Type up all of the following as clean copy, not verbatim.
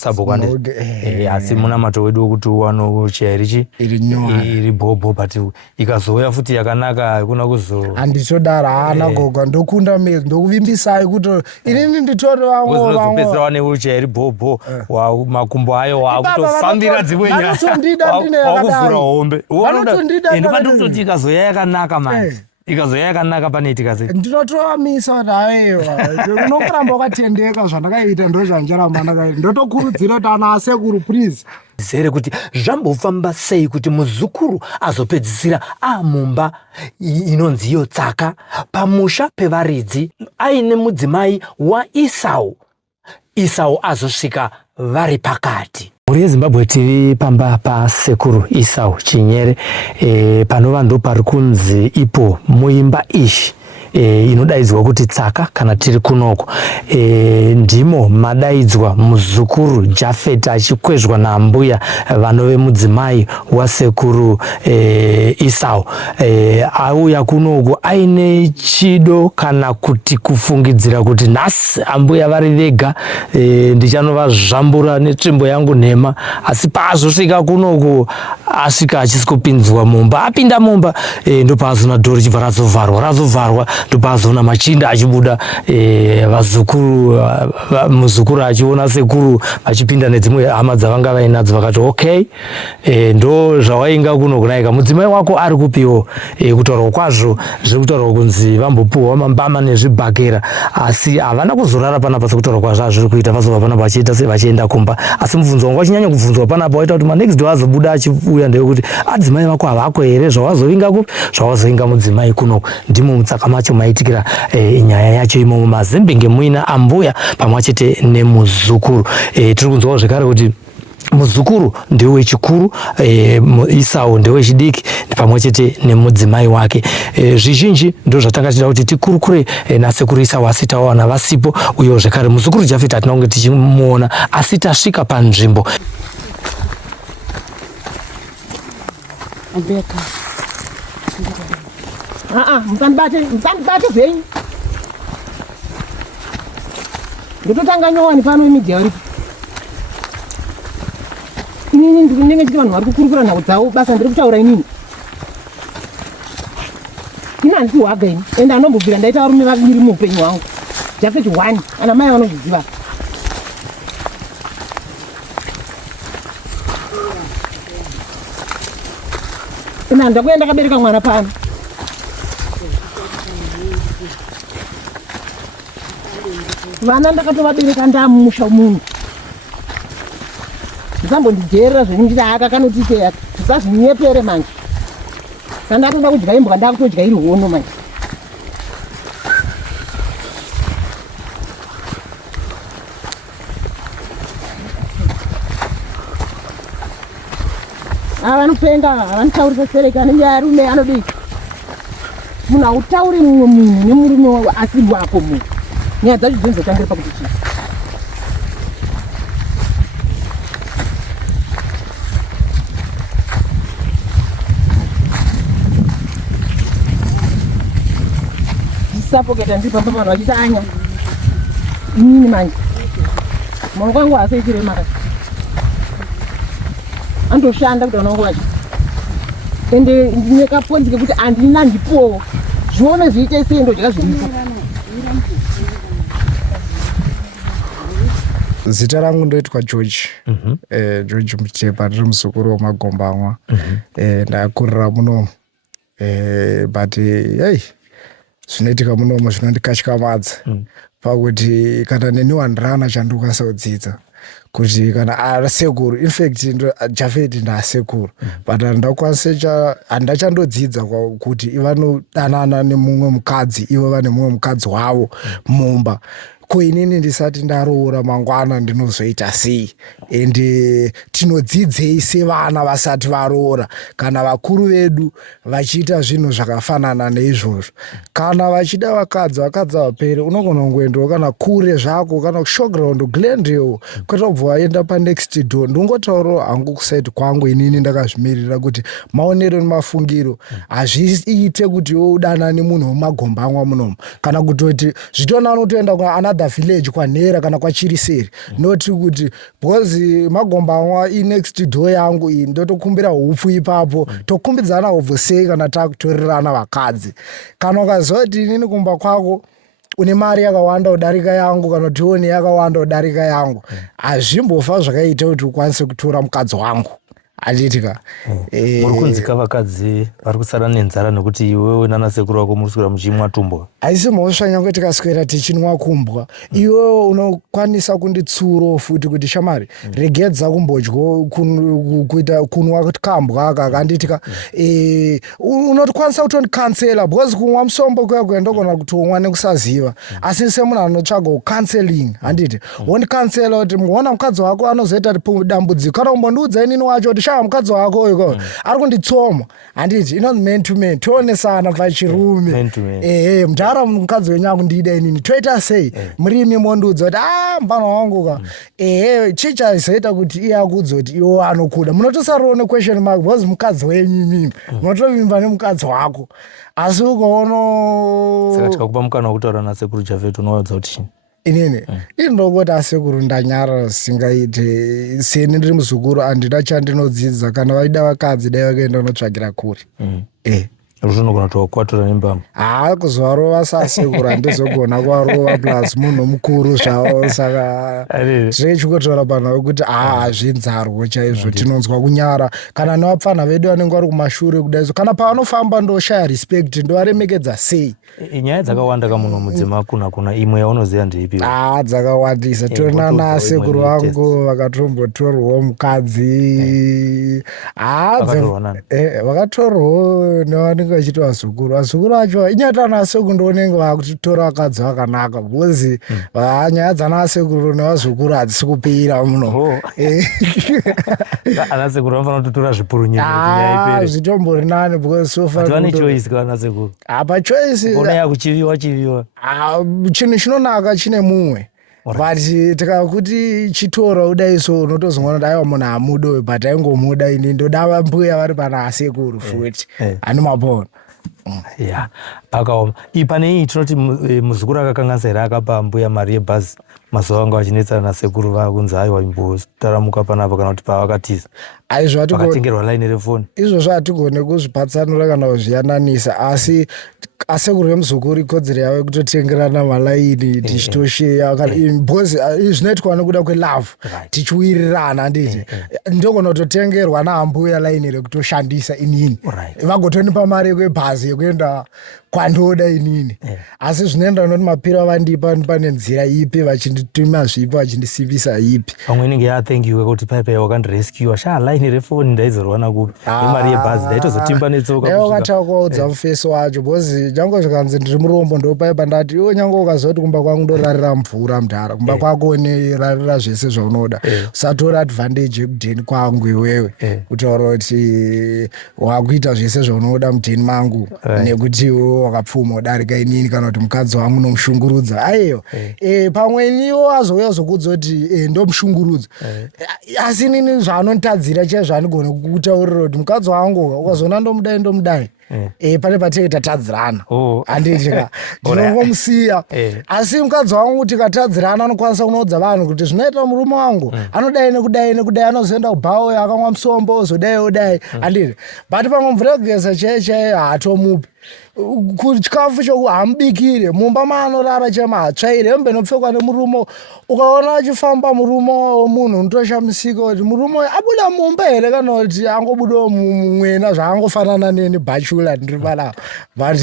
sabokande asi muna mato wedu kuti wano chairichi iri bhobho but ikazouya futi yakanaka kuna kuzo anditodara ana goga ndokunda mezi ndokuvimbisai kuti inini nditore wazopedzera wane wheelchair bhobho wa makumbo ayo wakutofambira dzimwe nyaya wakuvhura hombe ndokutoti ikazoya yakanaka manje ikazoya yakanaka pane tikaze ndinotoamisa nayewa unokuramba wakatendeka zvandakaita ndozvanjaramba ndakaita ndotokurudzira kuti ana asekuru please zere kuti zvambofamba sei kuti muzukuru azopedzisira amumba inonzi yotsaka pamusha pevaridzi aine mudzimai waIsau azosvika vari pakati. Muri yeZimbabwe tiri pamba pasekuru Isau Chinyere panova ndo pari kunzi ipo muimba ishi inodaidzwa kuti tsaka kana tiri kunoko ndimo madaidzwa muzukuru Jafet achikwezvwa nambuya vanove mudzimai wasekuru Isau auya kunoko aine chido kana kuti kufungidzira kuti nhasi ambuya vari vega ndichanova zvambura netsvimbo yangu nhema asi paazosvika kunoko asvika achisvikopinzwa mumba apinda mumba ndopaazona dhori chibva razovharwa ndopaazona machinda achibuda vazukuru muzukuru achiona sekuru achipinda nedzimwe hama dzavanga vainadzo vakati okay ndo zvawainga kuno kunaika mudzimai wako ari kupiwo kutaurwa kwazvo zviri kutaurwa kunzi vambopuhwa mambama nezvibhakera asi havana kuzorara panapa sekutaurwa kwazvo zviri kuita vazobva panapa vachiita sevachienda kumba asi mubvunzo wangu wachinyanya kubvunzwa panapa waita kuti manext day azobuda achiuya ndekuti adzimai vako havako here zvawazovinga kupi zvawazovinga mudzimai kuno ndimo mutsaka macho maitikira nyaya yacho imomo mazembenge muina ambuya pamwe chete nemuzukuru tiri kunzwawo zvekare kuti muzukuru ndewe chikuru Isau ndewe chidiki pamwe chete nemudzimai wake zvizhinji ndo zvatanga tichida kuti tikurukure nasekuru Isau asi tawana vasipo uyo zvekare muzukuru Jafet atina kunge tichimuona asi tasvika panzvimbo musandibate zvenyu ndototanga nyowani pano imidzi yauripo inini ndiri kunenge chiti vanhu vari kukurukura nhau dzavo basa ndiri kutaura inini ini handisi hwaga ini ende anombobvira ndaita varume vaviri muupenyu hwangu Jafet 1 ana mai vanozviziva ina handakuenda ndakabereka mwana pano vana ndakatovabereka ndamusha munhu ndisambondigerera zvenyu nditi aka kanotiteya tisazvinyepere manje kandatoda kudya imbwa ndakutodya iri hono manje avanopenga havanitaurisa sereka nenyaya yarume anodii munhu hautauri mumwe munhu nemurume asiri wako munhu nyaya dzacho dzinozotangire pakuti chii ndisapoketa ndiri pamba vanhu vachitanya inini manje maoko angu haasaitiremaka andoshanda kuti vanongo vacho ende ndine kaponzi kekuti handina ndipowo zvione zviite sei ndodya zviripo zita rangu ndoitwa George George Muchepa ndiri muzukuru wemagombamwa ndakurira munomu but hey zvinoitika munomu zvinondikatyamadza pakuti kana neni wandirana chandokwanisa kudzidza kuti kana sekuru infact Jafet ndaasekuru but handachandodzidza kuti ivanodanana nemumwe mukadzi ivo vane mumwe mukadzi wavo mumba ko inini ndisati ndaroora mangwana ndinozoita sei ende tinodzidzei sevana vasati varoora kana vakuru vedu vachiita zvinhu zvakafanana neizvozvo kana vachida vakadzi vapere unogona kungoendawo kana kure zvako kana kushowground glendale kwete kubva waenda panext door ndingotaurawo hangu kusaiti kwangu inini ndakazvimirira kuti maonero nemafungiro hazviite kuti udanane munhu wemagombamwa munomu kana kutoti zvitona unotoenda kuna another other village kwanhera kana kwachiriseri noti kuti because magombamwa inext door yangu iyi ndotokumbira hupfu ipapo tokumbidzana hobvo sei kana takutorerana vakadzi. Kana ukazoti inini kumba kwako une mari yakawanda kudarika yangu kana kuti one yakawanda kudarika yangu hazvimbofa zvakaita kuti ukwanise kutora mukadzi wangu aditika. Muri kunzika vakadzi vari kusara nenzara nekuti iwewe nanasekuru vako muri kuswera muchimwa tumbo? Haisi mhosva nyange tikaswera tichinwa kumbwa iwewe unokwanisa kunditsuro futi kuti shamari regedza kumbodya kuita kunwa kambwa aka kanditika unotokwanisa kutondikansela because kumwa musombo kuya ndogona kutomwa nekusaziva asi semunhu anotsvaga kukanseling handiti wondikansela kuti muona mukadzi wako anozoita dambudziko kana kumbondiudza inini wacho kuti shava mukadzi wako iko ari kunditsoma handiti inonzi man to man toonesana pachirume mutara mukadzi wenyangu ndida inini toita sei murimi mondiudza kuti mubana wangu ka chichazoita kuti iye akudza kuti iwo anokuda munotosariwo nequestion mark because mukadzi wenyu imimi munotovimba nemukadzi wako asi ukaona saka tikakupa mukana wekutaura nasekuru Jafet unowadza kuti chini inini indokoti asekuru ndanyara zisingaite seni ndiri muzukuru handina chandinodzidza kana vaida vakadzi dai vakaenda unotsvagira kuri zvinogona kutokwatira nembama kuzovarova sasekuru handizogona kuvarova plus munhu mukuru zvavo saka zvichikotora panhu vekuti hazvinzarwo chaizvo tinonzwa kunyara kana nevapfana vedu vanenge vari kumashure kudaiso kana pavanofamba ndoshaya respect ndovaremekedza sei. Nyaya dzakawanda kamunhu mudzima kuna imwe yaunoziva ndeipi? Dzakawandisa torina nasekuru vangu vakatombotorwawo mukadzi vakatorwawo nevanenge vachiti vazukuru vacho inyata nasekuru ndonenge vakutora vakadzi vakanaka because nyaya dzanasekuru nevazukuru hadzisi kupira muno. Anasekuru vanofana kutotora zvipurunyiro zvitombori nani because sovane choice kanasekuru apa choice ona yakuchiviwa chinhu chinonaka chine mumwe but tikakuti chitora udai so unotozongona kuti aiwa munhu hamudo but aingomuda ini ndoda mbuya vari pana asekuru futi hani mapona akaoma pane iyi tinoti muzukuru akakanganisira akapa mbuya mari yebhazi mazuva anga vachinetsana nasekuru vakunzi aiwa imbotaramuka panapa kana kuti pavakatiza vakatengerwa laini refoni izvozvo hatigone kuzvipatsanura kana kuzviyananisa asi asekuru vemuzukuru ikodzero yavo kutotengerana malaini tichitosheya because zvinoitwa nekuda kwelove tichiwirirana handiti ndogona kutotengerwa nahambuya laini rekutoshandisa inini vagotonipa mari yekwebhazi yekuenda kwandoda inini asi zvinoenda noti mapiro avandipa pane nzira ipi vachindituma zvipi vachindisivisa ipi pamwe inenge yathengiwe kuti paipai wakandirescue shaa laini refoni ndaizorwana kupi nemari yebhazi ndaitozotimba netsoka vakatakuudza mufesi wacho because nyange zvikanzi ndiri murombo ndopaipa ndati iwo nyange ukazoti kumba kwangu ndorarira mvura mudhara kumba kwako nerarira zvese zvaunoda usatora advantage yekudheni kwangu iwewe kutaura kuti wakuita zvese zvaunoda mudheni mangu nekuti wakapfuma udarika inini kana kuti mukadzi wangu nomushungurudza aiyo pamweniwo azouya zokudza kuti ndomushungurudza asi inini zvaanonditadzira chaizvo andigone kutaurira kuti mukadzi wangu ukazona ndomudai pane patei tatadzirana handitika ndinongomusiya asi mukadzi wangu tikatadzirana anokwanisa kunoudza vanhu kuti zvinoita murume wangu anodai nekudai anozoenda kubhawo akamwa musombo ozodai handiti but pamwe mvura yekugeza chaiyo haatomupi chikafu choku hamubikire mumba maanorara chemahatsvaire hembe inopfekwa nemurume ukaona achifamba murume womunhu unotoshamisika kuti murume abuda mumba here kana kuti angobudawo mumwena zvaangofanana neni bachula ndiri panapa but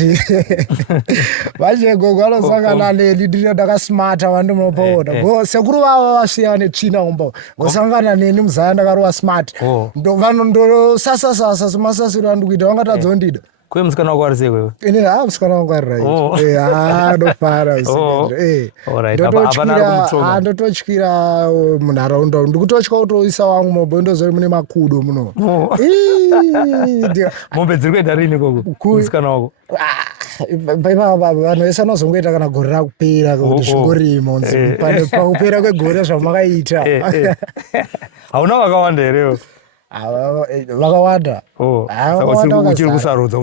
vachegogo anosangana neni ndine ndakasmata vandimunopaona sekuru vavo vasviya netsvina kumba ngosangana neni muzaya ndakarova smart ndosasasasa semasasiro andikuita vangatadza ndida kwe musikana wako ari sekwewe inini musikana wangu ari right ndofara ndototyira munharaunda ndikutotya kutoisa wangu mombe ndozori mune makudo muno mombe dziri kuenda rini koko musikana wako vanhu vese anozongoita kana gore rakupera kuti zvingorima pakupera kwegore zvamakaita hauna vakawanda herewo vakawanda uchiri kusarudza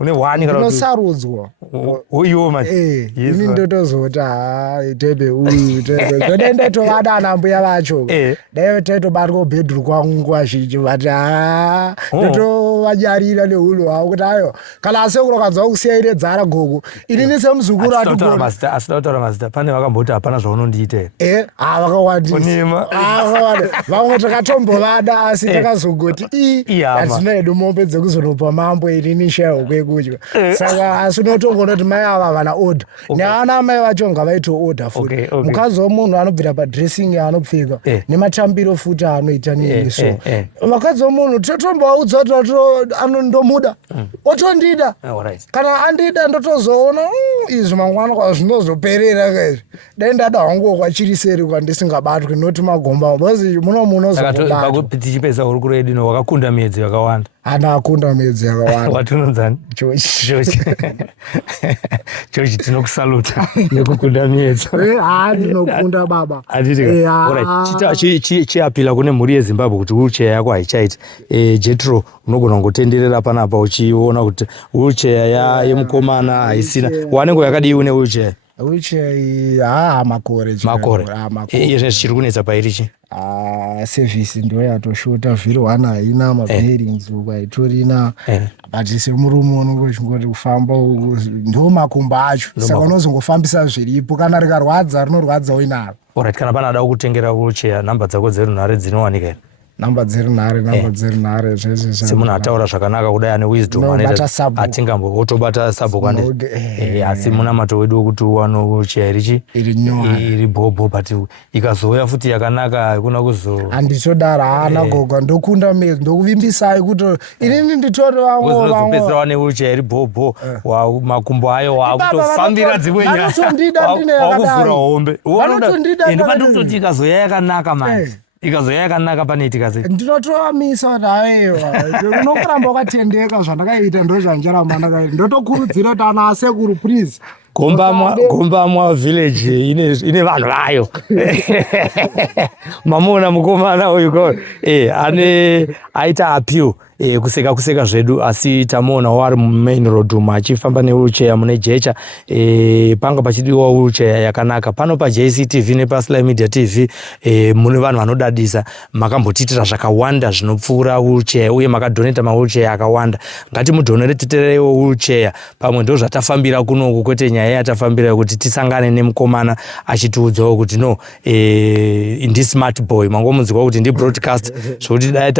une 1 kana ndinosarudzwa uyo man ini ndotozoti tebe uyu tebe zvodenda tovada ana mbuya vacho dai taitobatwa kubhedhuru kwangu nguva zhinji vati ndotovanyarira neulo hwavo kuti ayo kana asekuru kanzwa kusiyaire dzara gogo inini semuzukuru asida kutaura mazita pane vakamboti hapana zvaunondiita here vakawandisa vamwe takatombovada asi takazongoti atinoedu mombe dzekuzonopa mambo inini shayo kwekudya saka asi unotongonoti mai ava vana order neana mai vacho ngavaito order futi mukadzi womunhu anobvira padressing yaanopfeka nematambiro futi anoita neiso vakadzi womunhu totomboaudza kuti anondomuda otondida kana andida ndotozoona izvi mangwana kwazvinozoperera kaizvi dai ndada hangu kwachiri seri kwandisingabatwi noti magomba basi munozobatwa tichipedza hurukuro yedu ino wakakunda miedzi yakawanda ana akunda miedzi yakawanda watinonzani chochi tinokusaluta nekukunda miedzi ndinokunda baba chiapila kune mhuri yezimbabwe kuti wheelchair yako haichaiti Jetro unogona kungotenderera panapa uchiona kuti wheelchair yemukomana haisina wanenge yakadii une wheelchair makore izvi zvichiri kunetsa pairichi sevhisi ndo yatoshota vhiri 1 haina mabearings ukaitorina but semurume unenge uchingoti kufamba ndo makumbo acho saka unozongofambisa zviripo kana rikarwadza rinorwadzawo inaro alright kana pana ada kutengera wheelchair namba dzako dzerunhare dzinowanika here namba dzerunhare zvese semunhu ataura zvakanaka kudai ane wisdom atingambo otobata sabo kwande asi munamato wedu wekuti uwane wheelchair iri bhobho but ikazouya futi yakanaka hakuna handitodaro haana goga ndokunda mezi ndokuvimbisai kuti inini nditori vamwepedzera wane wheelchair iri bhobho makumbo ayo wakutofambira dzimwe nyaya wakuvhura hombe ndopandokutoti ikazoya yakanaka mani ikazoya yakanaka panoitika sei ndinotovamisa kuti aiwa unokuramba wakatendeka zvandakaita ndo zvanjaramanakaita ndotokurudzira kuti ana asekuru please gombamwa village ine vanhu vayo mamona mukomana uyu ane aita appeal kuseka zvedu asi tamuona wari mumain road umu achifamba newheelchair mune jecha panga pachidiwa wheelchair yakanaka pano paJCTV nepaSly Media TV mune vanhu vanodadisa makambotiitira zvakawanda zvinopfuura wheelchair uye makadoneta mawheelchair akawanda ngatimudhonereteterewo wheelchair pamwe ndo zvatafambira kunoku kwete nyaya yatafambira kuti tisangane nemukomana achitiudzawo kuti no ndi smart boy mangomunzwa kuti ndi broadcast zvokuti dai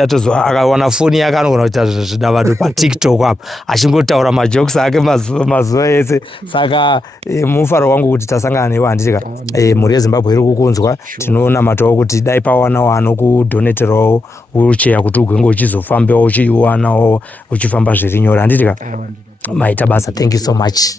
akawana foni yake anogona kuita zvidavado paTikTok apa achingotaura majokes ake mazuva ese saka mufaro wangu kuti tasangana newe handitika mhuri yeZimbabwe iri kukunzwa tinonamatawo kuti dai pawanawo anokudoneterawo wheelchair kuti ugenge uchizofambawo uchiwanawo uchifamba zviri nyore handitika maita basa. Thank you so much.